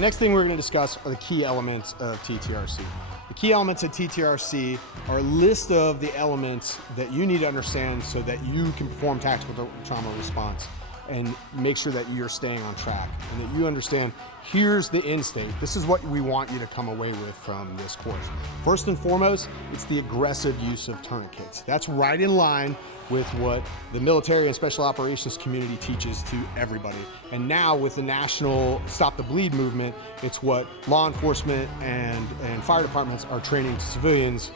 The next thing we're going to discuss are the key elements of TTRC. The key elements of TTRC are a list of the elements that you need to understand so that you can perform tactical trauma response and make sure that you're staying on track and that you understand here's the end state. This is what we want you to come away with from this course. First and foremost, it's the aggressive use of tourniquets. That's right in line with what the military and special operations community teaches to everybody. And now with the national Stop the Bleed movement, it's what law enforcement and fire departments are training civilians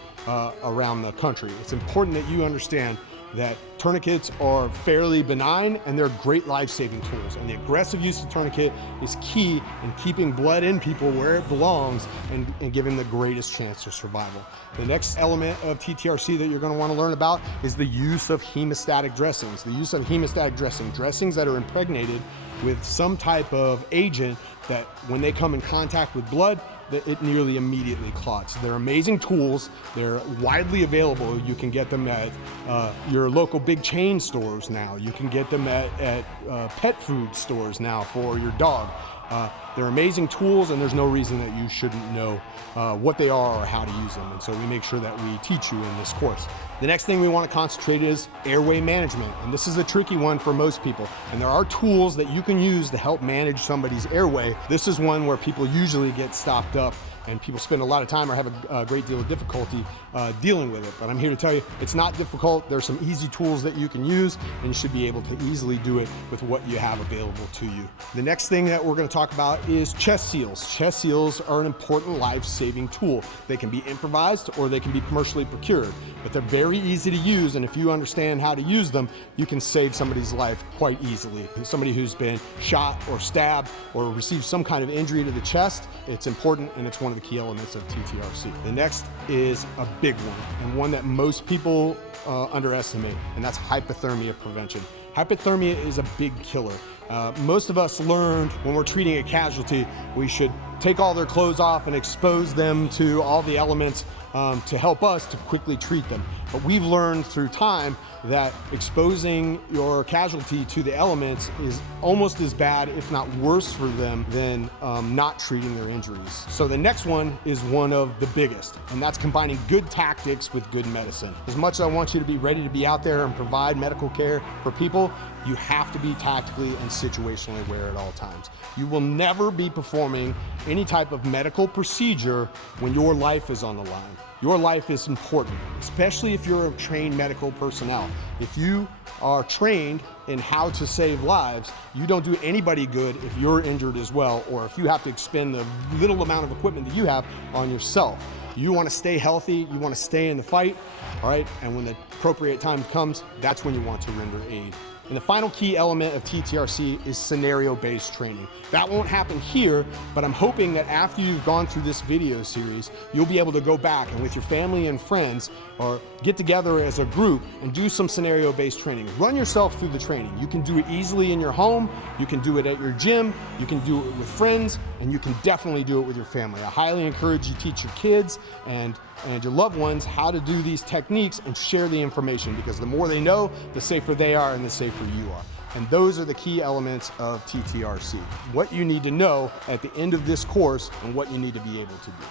around the country. It's important that you understand that tourniquets are fairly benign and they're great life-saving tools. And the aggressive use of tourniquet is key in keeping blood in people where it belongs and giving the greatest chance of survival. The next element of TTRC that you're going to want to learn about is the use of hemostatic dressings. The use of hemostatic dressings that are impregnated with some type of agent that when they come in contact with blood, that it nearly immediately clots. They're amazing tools. They're widely available. You can get them at your local big chain stores now. You can get them at pet food stores now for your dog. They're amazing tools, and there's no reason that you shouldn't know what they are or how to use them. And so we make sure that we teach you in this course. The next thing we want to concentrate is airway management. And this is a tricky one for most people. And there are tools that you can use to help manage somebody's airway. This is one where people usually get stopped up and people spend a lot of time or have a great deal of difficulty dealing with it. But I'm here to tell you, it's not difficult. There's some easy tools that you can use, and you should be able to easily do it with what you have available to you. The next thing that we're going to talk about is chest seals. Chest seals are an important life-saving tool. They can be improvised or they can be commercially procured, but they're very easy to use, and if you understand how to use them, you can save somebody's life quite easily. Somebody who's been shot or stabbed or received some kind of injury to the chest, it's important, and it's one of the key elements of TTRC. The next is a big one, and one that most people underestimate, and that's hypothermia prevention. Hypothermia is a big killer. Most of us learned when we're treating a casualty, we should take all their clothes off and expose them to all the elements to help us to quickly treat them. But we've learned through time that exposing your casualty to the elements is almost as bad, if not worse for them than not treating their injuries. So the next one is one of the biggest, and that's combining good tactics with good medicine. As much as I want you to be ready to be out there and provide medical care for people, you have to be tactically and situationally aware at all times. You will never be performing any type of medical procedure when your life is on the line. Your life is important, especially if you're a trained medical personnel. If you are trained in how to save lives, you don't do anybody good if you're injured as well, or if you have to expend the little amount of equipment that you have on yourself. You want to stay healthy, you want to stay in the fight, all right? And when the appropriate time comes, that's when you want to render aid. And the final key element of TTRC is scenario-based training. That won't happen here, but I'm hoping that after you've gone through this video series, you'll be able to go back and with your family and friends or get together as a group and do some scenario-based training. Run yourself through the training. You can do it easily in your home, you can do it at your gym, you can do it with friends, and you can definitely do it with your family. I highly encourage you to teach your kids and your loved ones how to do these techniques and share the information, because the more they know, the safer they are and the safer you are. And those are the key elements of TTRC. What you need to know at the end of this course and what you need to be able to do.